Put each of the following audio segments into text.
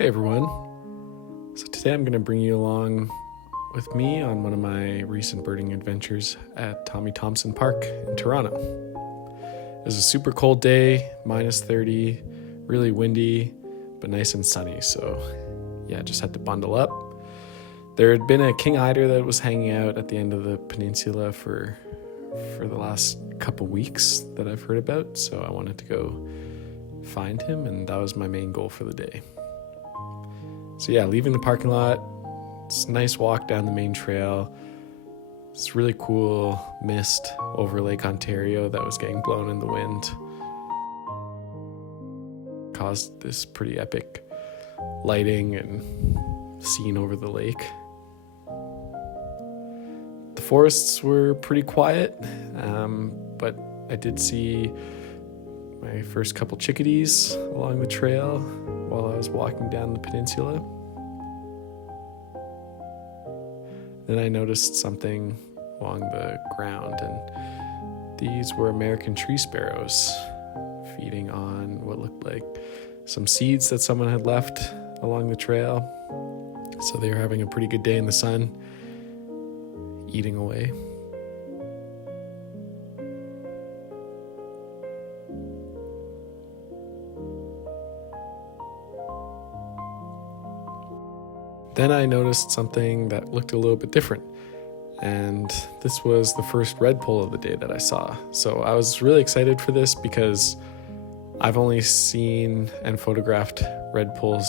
Hey everyone. So today I'm going to bring you along with me on one of my recent birding adventures at Tommy Thompson Park in Toronto. It was a super cold day, minus 30, really windy, but nice and sunny. So yeah, just had to bundle up. There had been a king eider that was hanging out at the end of the peninsula for the last couple weeks that I've heard about. So I wanted to go find him, and that was my main goal for the day. So yeah, leaving the parking lot, it's a nice walk down the main trail. It's really cool mist over Lake Ontario that was getting blown in the wind. Caused this pretty epic lighting and scene over the lake. The forests were pretty quiet, but I did see my first couple chickadees along the trail while I was walking down the peninsula. Then I noticed something along the ground, and these were American tree sparrows feeding on what looked like some seeds that someone had left along the trail. So they were having a pretty good day in the sun, eating away. Then I noticed something that looked a little bit different, and this was the first redpoll of the day that I saw. So I was really excited for this because I've only seen and photographed redpolls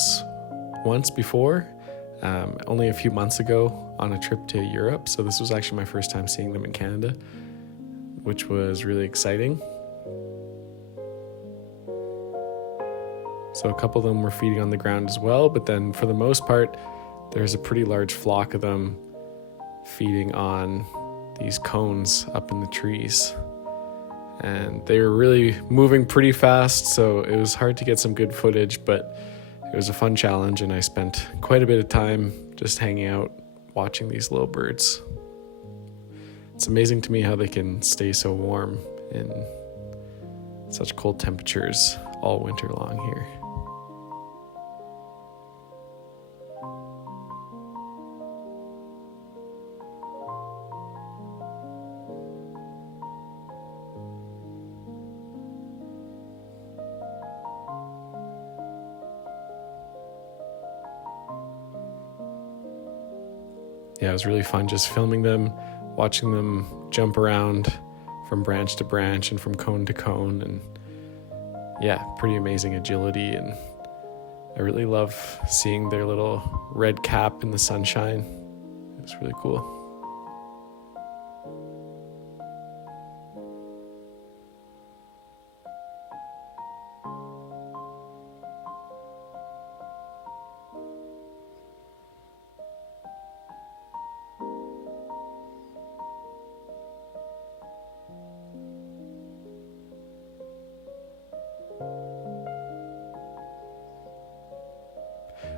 once before, only a few months ago on a trip to Europe. So this was actually my first time seeing them in Canada, which was really exciting. So a couple of them were feeding on the ground as well, but then for the most part, there's a pretty large flock of them feeding on these cones up in the trees. And they were really moving pretty fast, so it was hard to get some good footage, but it was a fun challenge, and I spent quite a bit of time just hanging out watching these little birds. It's amazing to me how they can stay so warm in such cold temperatures all winter long here. Yeah, it was really fun just filming them, watching them jump around from branch to branch and from cone to cone, and yeah, pretty amazing agility. And I really love seeing their little red cap in the sunshine. It was really cool.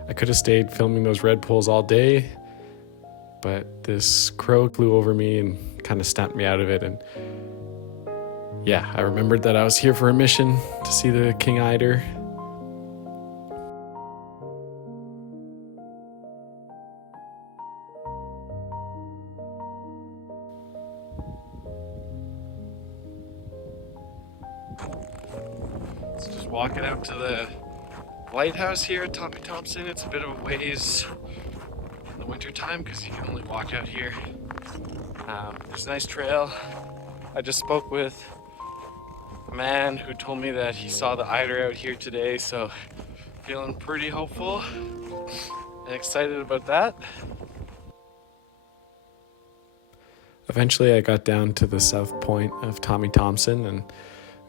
I could have stayed filming those redpolls all day, but this crow flew over me and kind of snapped me out of it. And yeah, I remembered that I was here for a mission to see the king eider. So just walking out to the lighthouse here at Tommy Thompson. It's a bit of a ways in the winter time because you can only walk out here. There's a nice trail. I just spoke with a man who told me that he saw the eider out here today, so feeling pretty hopeful and excited about that. Eventually I got down to the south point of Tommy Thompson and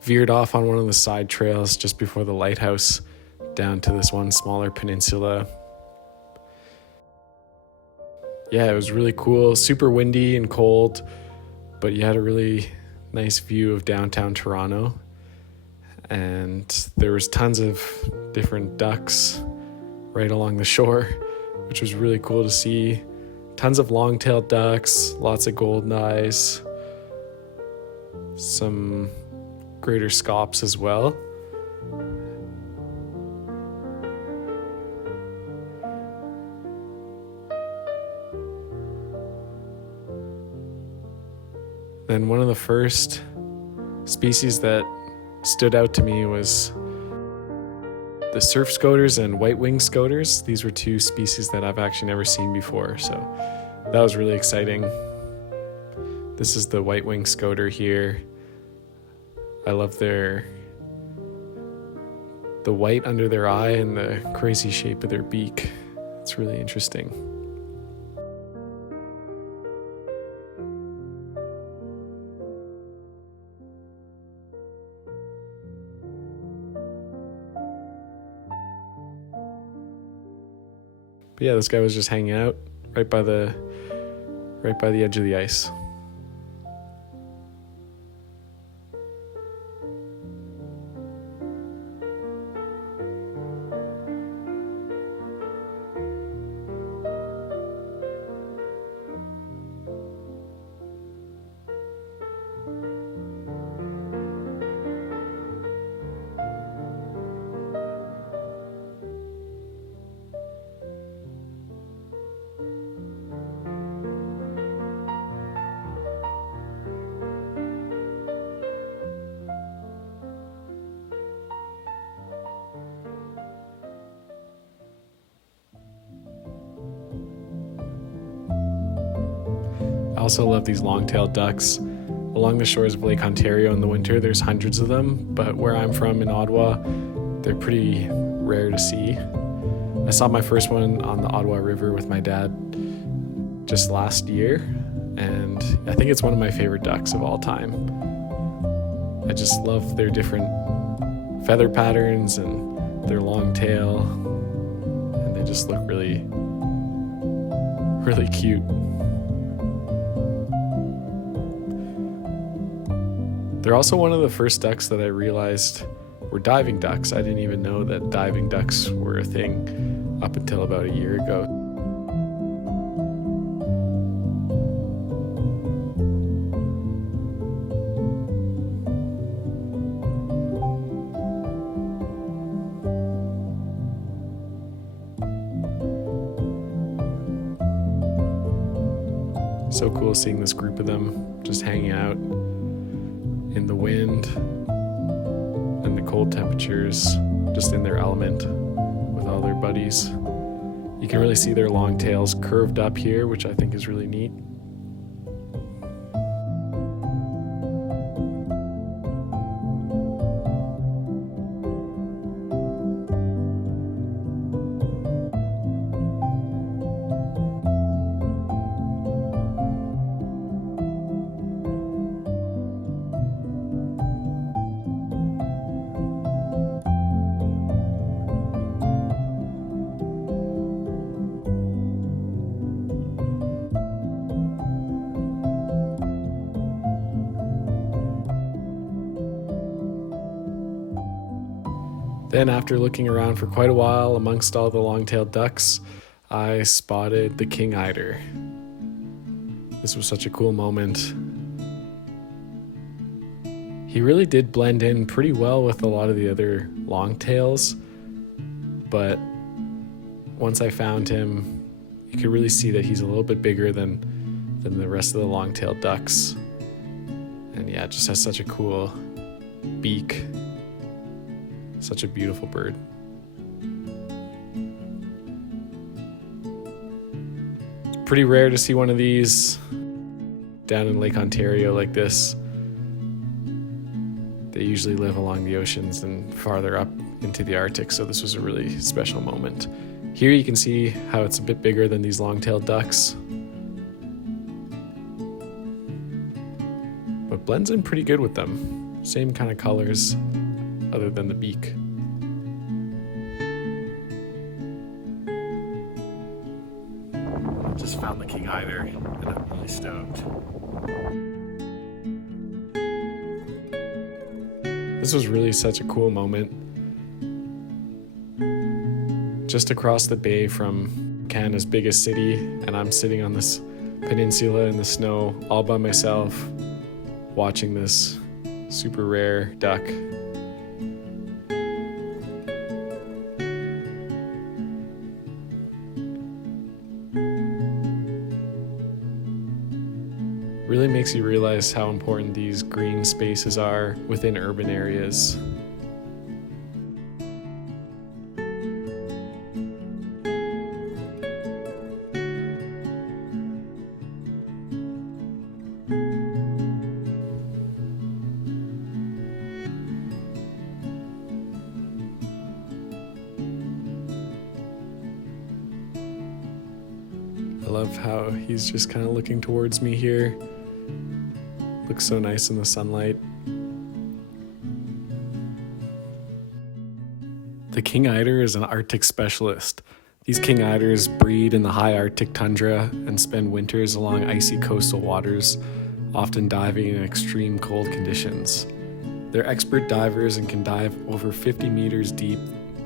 veered off on one of the side trails just before the lighthouse down to this one smaller peninsula. Yeah, it was really cool, super windy and cold, but you had a really nice view of downtown Toronto, and there was tons of different ducks right along the shore, which was really cool to see. Tons of long-tailed ducks, lots of golden eyes, some greater scops as well. Then one of the first species that stood out to me was the surf scoters and white-winged scoters. These were two species that I've actually never seen before, so that was really exciting. This is the white-winged scoter here. I love the white under their eye and the crazy shape of their beak. It's really interesting. But yeah, this guy was just hanging out right by the edge of the ice. I also love these long-tailed ducks. Along the shores of Lake Ontario in the winter, there's hundreds of them, but where I'm from in Ottawa, they're pretty rare to see. I saw my first one on the Ottawa River with my dad just last year, and I think it's one of my favorite ducks of all time. I just love their different feather patterns and their long tail, and they just look really, really cute. They're also one of the first ducks that I realized were diving ducks. I didn't even know that diving ducks were a thing up until about a year ago. So cool seeing this group of them just hanging out in the wind and the cold temperatures, just in their element with all their buddies. You can really see their long tails curved up here, which I think is really neat. Then after looking around for quite a while amongst all the long-tailed ducks, I spotted the king eider. This was such a cool moment. He really did blend in pretty well with a lot of the other longtails, but once I found him, you could really see that he's a little bit bigger than the rest of the long-tailed ducks. And yeah, just has such a cool beak. Such a beautiful bird. It's pretty rare to see one of these down in Lake Ontario like this. They usually live along the oceans and farther up into the Arctic, so this was a really special moment. Here you can see how it's a bit bigger than these long-tailed ducks, but blends in pretty good with them. Same kind of colors, other than the beak. I just found the king eider, and I'm really stoked. This was really such a cool moment. Just across the bay from Canada's biggest city, and I'm sitting on this peninsula in the snow all by myself, watching this super rare duck. Really really makes you realize how important these green spaces are within urban areas. I love how he's just kind of looking towards me here. Looks so nice in the sunlight. The king eider is an Arctic specialist. These king eiders breed in the high Arctic tundra and spend winters along icy coastal waters, often diving in extreme cold conditions. They're expert divers and can dive over 50 meters deep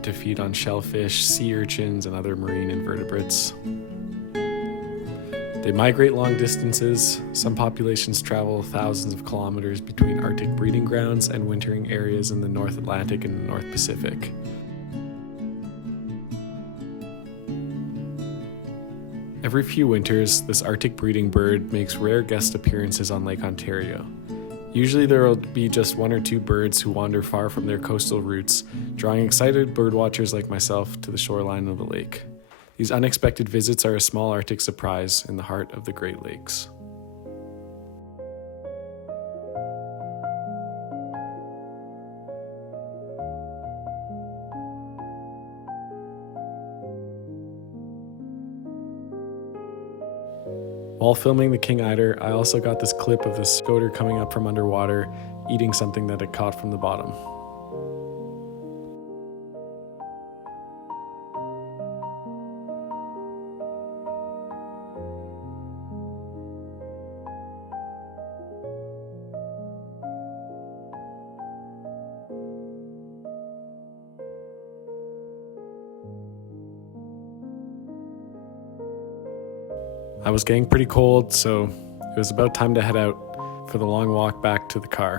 to feed on shellfish, sea urchins, and other marine invertebrates. They migrate long distances. Some populations travel thousands of kilometers between Arctic breeding grounds and wintering areas in the North Atlantic and the North Pacific. Every few winters, this Arctic breeding bird makes rare guest appearances on Lake Ontario. Usually there will be just one or two birds who wander far from their coastal routes, drawing excited birdwatchers like myself to the shoreline of the lake. These unexpected visits are a small Arctic surprise in the heart of the Great Lakes. While filming the king eider, I also got this clip of the scoter coming up from underwater, eating something that it caught from the bottom. I was getting pretty cold, so it was about time to head out for the long walk back to the car.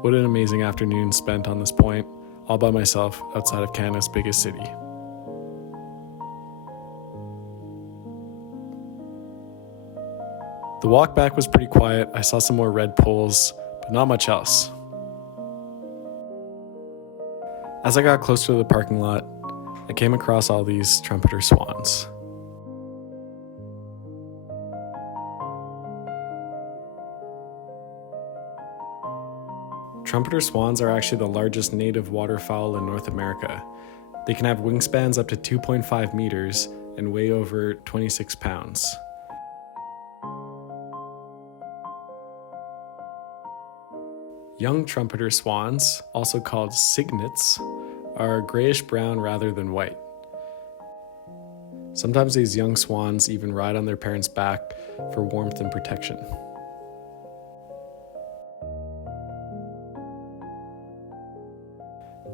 What an amazing afternoon spent on this point, all by myself outside of Canada's biggest city. The walk back was pretty quiet. I saw some more redpolls, but not much else. As I got closer to the parking lot, I came across all these trumpeter swans. Trumpeter swans are actually the largest native waterfowl in North America. They can have wingspans up to 2.5 meters and weigh over 26 pounds. Young trumpeter swans, also called cygnets, are grayish-brown rather than white. Sometimes these young swans even ride on their parents' back for warmth and protection.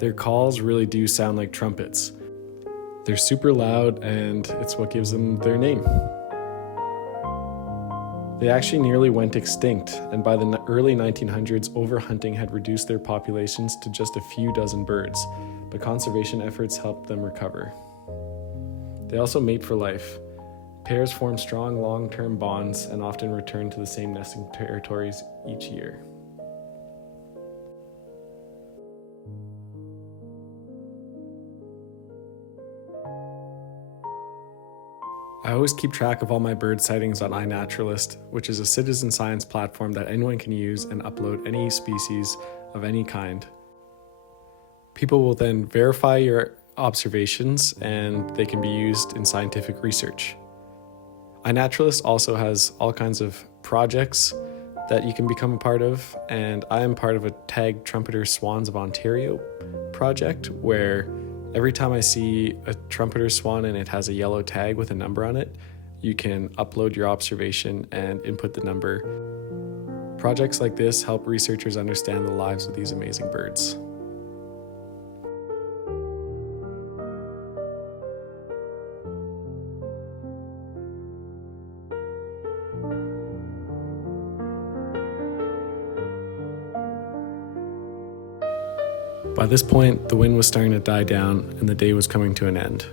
Their calls really do sound like trumpets. They're super loud, and it's what gives them their name. They actually nearly went extinct, and by the early 1900s, overhunting had reduced their populations to just a few dozen birds, but conservation efforts helped them recover. They also mate for life. Pairs form strong long-term bonds and often return to the same nesting territories each year. I always keep track of all my bird sightings on iNaturalist, which is a citizen science platform that anyone can use and upload any species of any kind. People will then verify your observations and they can be used in scientific research. iNaturalist also has all kinds of projects that you can become a part of, and I am part of a Tag Trumpeter Swans of Ontario project where every time I see a trumpeter swan and it has a yellow tag with a number on it, you can upload your observation and input the number. Projects like this help researchers understand the lives of these amazing birds. By this point, the wind was starting to die down and the day was coming to an end.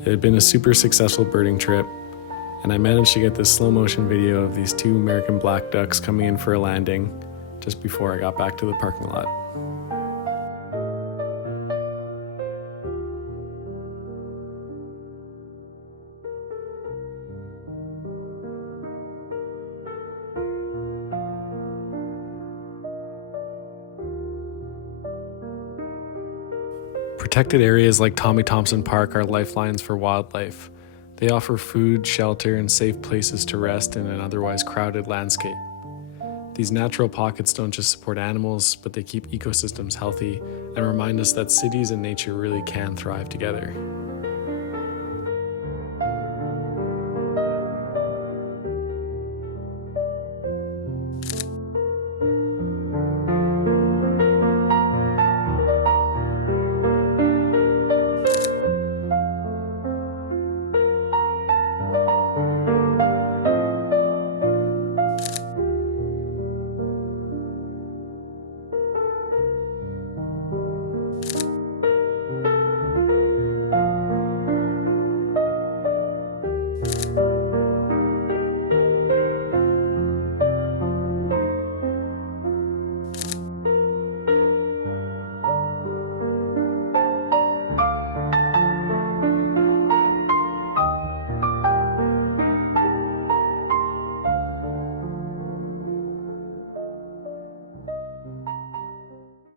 It had been a super successful birding trip. and I managed to get this slow motion video of these two American black ducks coming in for a landing just before I got back to the parking lot. Protected areas like Tommy Thompson Park are lifelines for wildlife. They offer food, shelter, and safe places to rest in an otherwise crowded landscape. These natural pockets don't just support animals, but they keep ecosystems healthy and remind us that cities and nature really can thrive together.